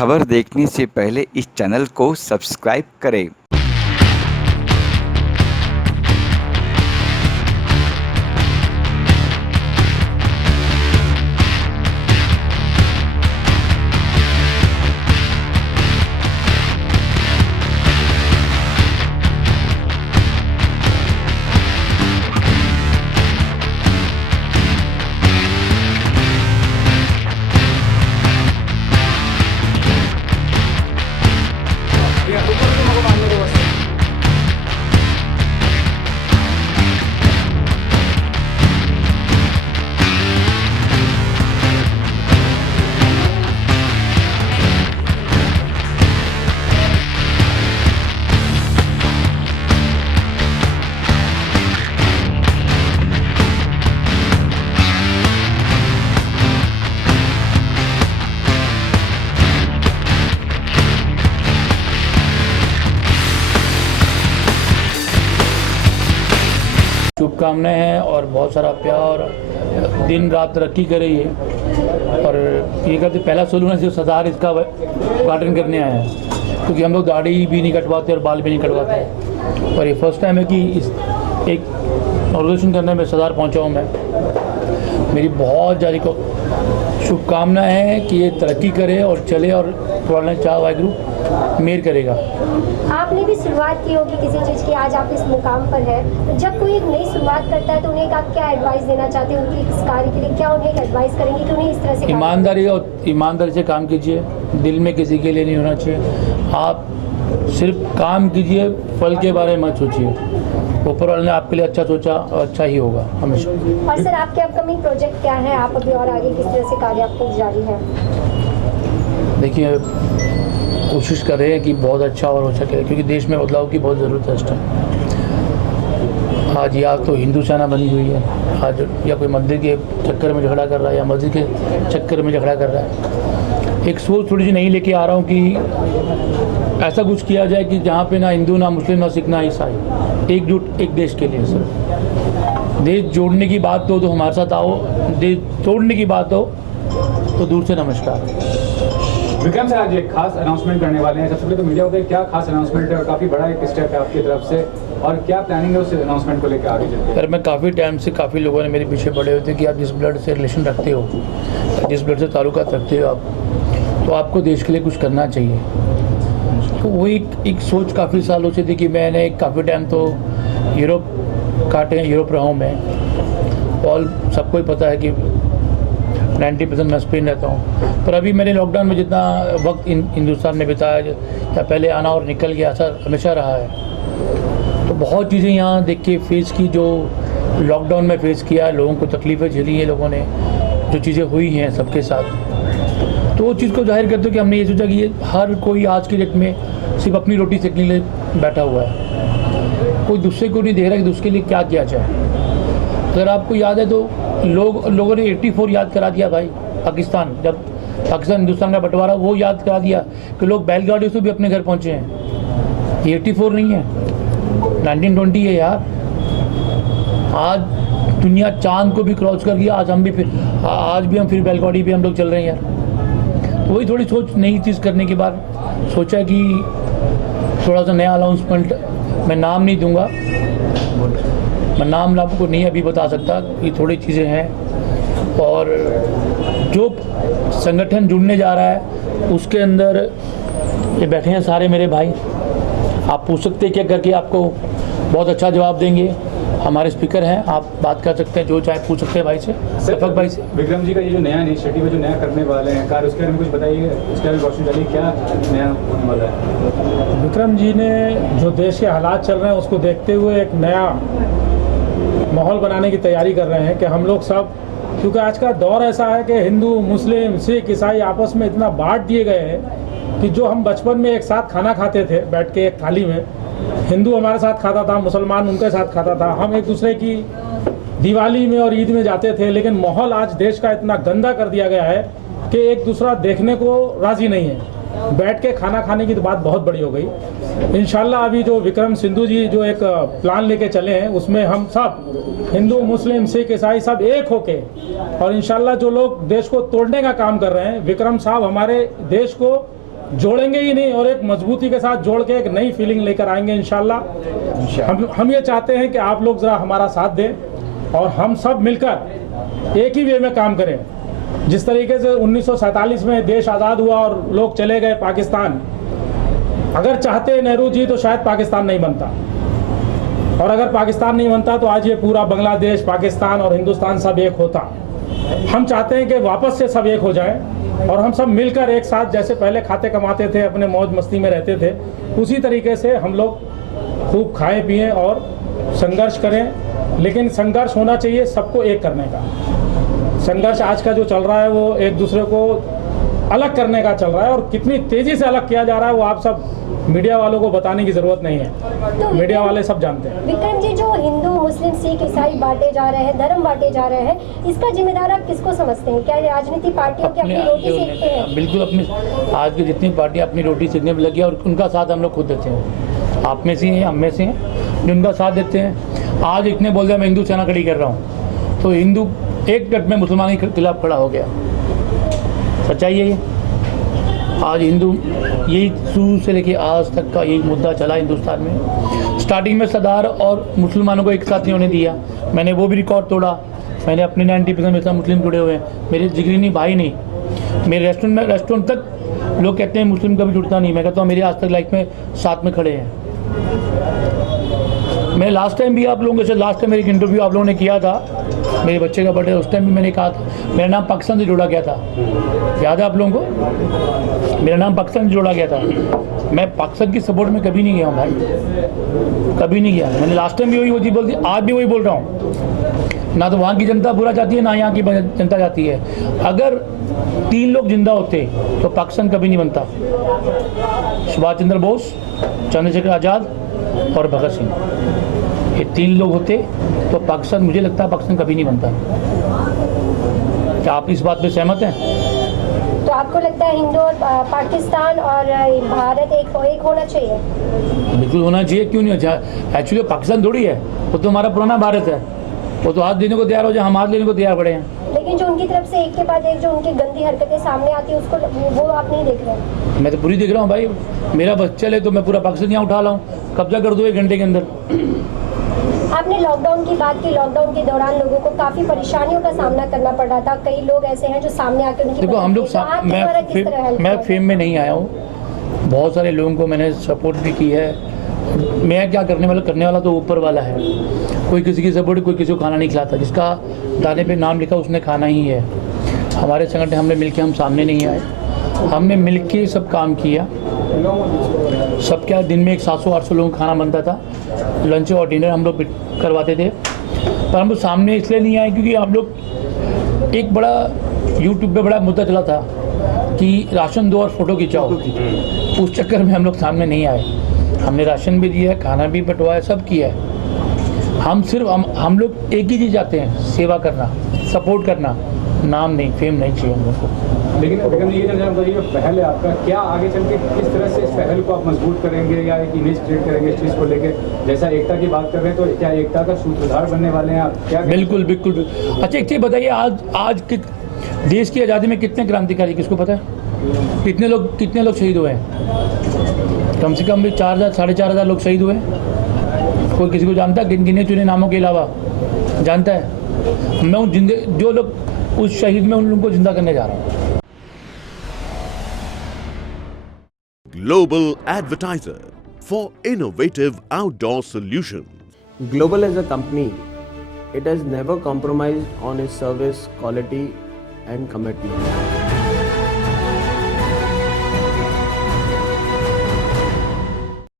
खबर देखने से पहले इस चैनल को सब्सक्राइब करें। शुभकामनाएं हैं और बहुत सारा प्यार, दिन रात तरक्की करे ये। और ये कहते पहला सोलूना सिर्फ सरदार इसका उद्घाटन करने आया है, क्योंकि हम लोग दाढ़ी भी नहीं कटवाते और बाल भी नहीं कटवाते। और ये फर्स्ट टाइम है कि इस एक ऑर्गेनाइजेशन करने में सरदार पहुंचा हूँ मैं। मेरी बहुत ज़्यादा शुभकामनाएं हैं कि ये तरक्की करे और चले, और पुराना चाह वाहिगुरु मेहर करेगा। आपने भी शुरुआत की होगी किसी चीज़ की, आज आप इस मुकाम पर है। जब कोई एक नई शुरुआत करता है तो उन्हें आप क्या एडवाइस देना चाहते हैं उनकी इस कार्य के लिए? क्या उन्हें एडवाइस करेंगे कि उन्हें इस तरह से ईमानदारी से काम कीजिए, दिल में किसी के लिए नहीं होना चाहिए। आप सिर्फ काम कीजिए, फल के बारे में मत सोचिए। ऊपर वाले ने आपके लिए अच्छा सोचा और अच्छा ही होगा हमेशा। और सर, आपके अपकमिंग प्रोजेक्ट क्या है? आप अभी और आगे किस तरह से कार्य आपको जारी है? देखिए, कोशिश कर रहे हैं कि बहुत अच्छा और हो सके, क्योंकि देश में बदलाव की बहुत ज़रूरत है इस टाइम। आज या तो हिंदू सेना बनी हुई है, आज या कोई मंदिर के चक्कर में झगड़ा कर रहा है या मस्जिद के चक्कर में झगड़ा कर रहा है। एक सोच थोड़ी सी नहीं लेके आ रहा हूँ कि ऐसा कुछ किया जाए कि जहाँ पे ना हिंदू, ना मुस्लिम, ना सिख, ना ईसाई, एकजुट एक देश के लिए। सर, देश जोड़ने की बात तो हमारे साथ आओ, देश तोड़ने की बात हो तो दूर से नमस्कार। विक्रम सर, आज एक खास अनाउंसमेंट करने वाले हैं। सबसे पहले तो मीडिया को क्या खास अनाउंसमेंट है और काफ़ी बड़ा एक स्टेप है आपकी तरफ से, और क्या प्लानिंग है उस अनाउंसमेंट को लेकर आगे चलते? सर, मैं काफ़ी टाइम से काफ़ी लोगों ने मेरे पीछे पड़े हुए थे कि आप जिस ब्लड से रिलेशन रखते हो, जिस ब्लड से ताल्लुकात रखते हो आप, तो आपको देश के लिए कुछ करना चाहिए। तो वही एक सोच काफ़ी सालों से थी कि मैंने काफ़ी टाइम तो यूरोप काटे हैं, यूरोप रहा हूँ मैं, और सबको ही पता है कि 90% मैं स्पेन रहता हूँ। पर अभी मैंने लॉकडाउन में जितना वक्त हिंदुस्तान में बिताया या पहले आना और निकल गया, ऐसा हमेशा रहा है। तो बहुत चीज़ें यहाँ देख के फेस की, जो लॉकडाउन में फेस किया, लोगों को तकलीफ़ें झेली हैं लोगों ने, जो चीज़ें हुई हैं सबके साथ। तो वो चीज़ को जाहिर करते हो कि हमने ये सोचा कि ये हर कोई आज की डेट में सिर्फ अपनी रोटी सेकने के लिए बैठा हुआ है, कोई दूसरे को नहीं देख रहा कि दूसरे के लिए क्या किया जाए। अगर आपको याद है तो लोगों ने 84 याद करा दिया भाई, पाकिस्तान, जब पाकिस्तान हिंदुस्तान का बंटवारा, वो याद करा दिया कि लोग बैलगाड़ियों से भी अपने घर पहुँचे हैं। 84 नहीं है, 1920 है यार। आज दुनिया चांद को भी क्रॉस कर गया, आज भी हम फिर बैलगाड़ी भी हम लोग चल रहे हैं यार। तो वही थोड़ी सोच, नई चीज़ करने के बाद सोचा कि थोड़ा सा नया अनाउंसमेंट, मैं नाम नहीं दूंगा, मैं नाम आपको नहीं अभी बता सकता, ये थोड़ी चीज़ें हैं। और जो संगठन जुड़ने जा रहा है उसके अंदर ये बैठे हैं सारे मेरे भाई। आप पूछ सकते हैं क्या करके, आपको बहुत अच्छा जवाब देंगे। हमारे स्पीकर हैं, आप बात कर सकते हैं, जो चाहे पूछ सकते हैं भाई से, सफक भाई से। विक्रम जी का ये जो नया इनिशिएटिव है, जो नया करने वाले हैं कार्य, उसके बारे में कुछ बताइए, उसके बारे में रोशनी डालिए, क्या नया होने वाला है? विक्रम जी ने जो देश के हालात चल रहे हैं उसको देखते हुए एक नया माहौल बनाने की तैयारी कर रहे हैं कि हम लोग सब, क्योंकि आज का दौर ऐसा है कि हिंदू, मुस्लिम, सिख, ईसाई आपस में इतना बांट दिए गए हैं कि जो हम बचपन में एक साथ खाना खाते थे बैठ के एक थाली में, हिंदू हमारे साथ खाता था, मुसलमान उनके साथ खाता था, हम एक दूसरे की दिवाली में और ईद में जाते थे। लेकिन माहौल आज देश का इतना गंदा कर दिया गया है कि एक दूसरा देखने को राज़ी नहीं है। बैठ के खाना खाने की तो बात बहुत बड़ी हो गई। इंशाल्लाह अभी जो विक्रम सिंधु जी जो एक प्लान लेके चले हैं, उसमें हम सब हिंदू, मुस्लिम, सिख, ईसाई सब एक होके, और इंशाल्लाह जो लोग देश को तोड़ने का काम कर रहे हैं, विक्रम साहब हमारे देश को जोड़ेंगे ही नहीं और एक मजबूती के साथ जोड़ के एक नई फीलिंग लेकर आएंगे इंशाल्लाह। हम ये चाहते हैं कि आप लोग ज़रा हमारा साथ दें और हम सब मिलकर एक ही वे में काम करें। जिस तरीके से 1947 में देश आज़ाद हुआ और लोग चले गए पाकिस्तान, अगर चाहते नेहरू जी तो शायद पाकिस्तान नहीं बनता, और अगर पाकिस्तान नहीं बनता तो आज ये पूरा बांग्लादेश, पाकिस्तान और हिंदुस्तान सब एक होता। हम चाहते हैं कि वापस से सब एक हो जाए और हम सब मिलकर एक साथ जैसे पहले खाते कमाते थे, अपने मौज मस्ती में रहते थे, उसी तरीके से हम लोग खूब खाएं पिएं और संघर्ष करें। लेकिन संघर्ष होना चाहिए सबको एक करने का। संघर्ष आज का जो चल रहा है वो एक दूसरे को अलग करने का चल रहा है, और कितनी तेज़ी से अलग किया जा रहा है वो आप सब मीडिया वालों को बताने की ज़रूरत नहीं है, तो मीडिया वाले सब जानते हैं। विक्रम जी, जो हिंदू मुस्लिम सिख ईसाई बांटे जा रहे हैं, धर्म बांटे जा रहे हैं, इसका जिम्मेदार आप किसको समझते हैं? क्या राजनीतिक पार्टियों की अपनी रोटी सेकते हैं? बिल्कुल, अपनी आज की जितनी पार्टियाँ अपनी रोटी सेकने में लगी है और उनका साथ हम लोग खुद देते हैं। आप में से हैं, हम में से हैं जो उनका साथ देते हैं। आज इतने बोल दिया मैं हिंदू सेना खड़ी कर रहा हूँ, तो हिंदू एक कट में मुसलमान के खिलाफ खड़ा हो गया। सच्चाई है ये। आज हिंदू यही शुरू से लेके आज तक का यही मुद्दा चला हिंदुस्तान में। स्टार्टिंग में सरदार और मुसलमानों को एक साथ नहीं होने दिया, मैंने वो भी रिकॉर्ड तोड़ा। मैंने अपने 90% में मुस्लिम जुड़े हुए हैं, मेरे जिगरी नहीं भाई नहीं। मेरे रेस्टोरेंट तक लोग कहते हैं मुस्लिम कभी जुड़ता नहीं, मैं कहता हूँ मेरी आज तक लाइफ में साथ में खड़े हैं। मैं लास्ट टाइम भी आप लोगों से लास्ट टाइम मेरी इंटरव्यू आप लोगों ने किया था, मेरे बच्चे का बर्थडे, उस टाइम भी मैंने कहा था मेरा नाम पाकिस्तान से जोड़ा गया था। याद है आप लोगों को? मेरा नाम पाकिस्तान से जोड़ा गया था। मैं पाकिस्तान की सपोर्ट में कभी नहीं गया हूँ भाई, कभी नहीं गया। मैंने लास्ट टाइम भी वही चीज़ बोल दी, आज भी वही बोल रहा हूँ। ना तो वहाँ की जनता बुरा चाहती है, ना यहाँ की जनता चाहती है। अगर 3 लोग जिंदा होते तो पाकिस्तान कभी नहीं बनता। सुभाष चंद्र बोस, चंद्रशेखर आज़ाद और भगत सिंह, ये 3 लोग होते तो पाकिस्तान, मुझे लगता है पाकिस्तान कभी नहीं बनता। क्या आप इस बात पे सहमत हैं? तो आपको लगता है हिंदू और पाकिस्तान और भारत एक होना चाहिए? बिल्कुल होना चाहिए, क्यों नहीं अच्छा। एक्चुअली पाकिस्तान थोड़ी है, वो तो हमारा पुराना भारत है। वो तो हाथ देने को तैयार हो जाए, हम हाथ लेने को तैयार पड़े हैं। लेकिन जो उनकी तरफ से एक के बाद एक जो उनकी गंदी हरकतें सामने आती है उसको वो आप नहीं देख रहे? मैं तो पूरी देख रहा हूँ भाई। मेरा बस चले तो मैं पूरा पाकिस्तान यहाँ उठा लाऊँ, कब्जा कर दूँ 1 घंटे के अंदर। आपने लॉकडाउन की बात की। लॉकडाउन के दौरान लोगों को काफ़ी परेशानियों का सामना करना पड़ रहा था। कई लोग ऐसे हैं जो सामने आकर उनकी देखो हम लोग मैं फेम में नहीं आया हूँ, बहुत सारे लोगों को मैंने सपोर्ट भी की है। मैं क्या करने वाला तो ऊपर वाला है। कोई किसी की सपोर्ट, कोई किसी को खाना नहीं खिलाता। जिसका दाने पे नाम लिखा उसने खाना ही है। हमारे संगठन हमने मिलके हम सामने नहीं आए, हमने मिलके सब काम किया। सब क्या दिन में 700-800 लोगों का खाना बनता था, लंच और डिनर हम लोग करवाते थे। पर हम लोग सामने इसलिए नहीं आए क्योंकि आप लोग एक बड़ा यूट्यूब पे बड़ा मुद्दा चला था कि राशन दो और फोटो खिंचाओ। उस चक्कर में हम लोग सामने नहीं आए। हमने राशन भी दिया, खाना भी बंटवाया, सब किया है। हम सिर्फ हम लोग एक ही चीज़ चाहते हैं, सेवा करना, सपोर्ट करना, नाम नहीं, फेम नहीं चाहिए हम लोग को। लेकिन विक्रम जी, ये जानना बताइए जो पहल है आपका, क्या आगे चल के किस तरह से इस पहल को आप मजबूत करेंगे या एक इमेज क्रिएट करेंगे इस चीज़ को लेके? जैसा एकता की बात कर रहे हैं, तो क्या एकता का सूत्रधार बनने वाले हैं आप? क्या बिल्कुल। अच्छा एक चीज़ बताइए, आज देश की आज़ादी में कितने क्रांतिकारी, किसको पता है? कितने लोग शहीद हुए हैं? कम से कम भी 4,000 4,500 लोग शहीद हुए। कोई किसी को जानता है? गिने चुने नामों के अलावा जानता है? मैं उन जो लोग उस शहीद में उन लोगों को जिंदा करने जा रहा हूँ। Global advertiser for innovative outdoor solutions. Global as a company, it has never compromised on its service quality and commitment.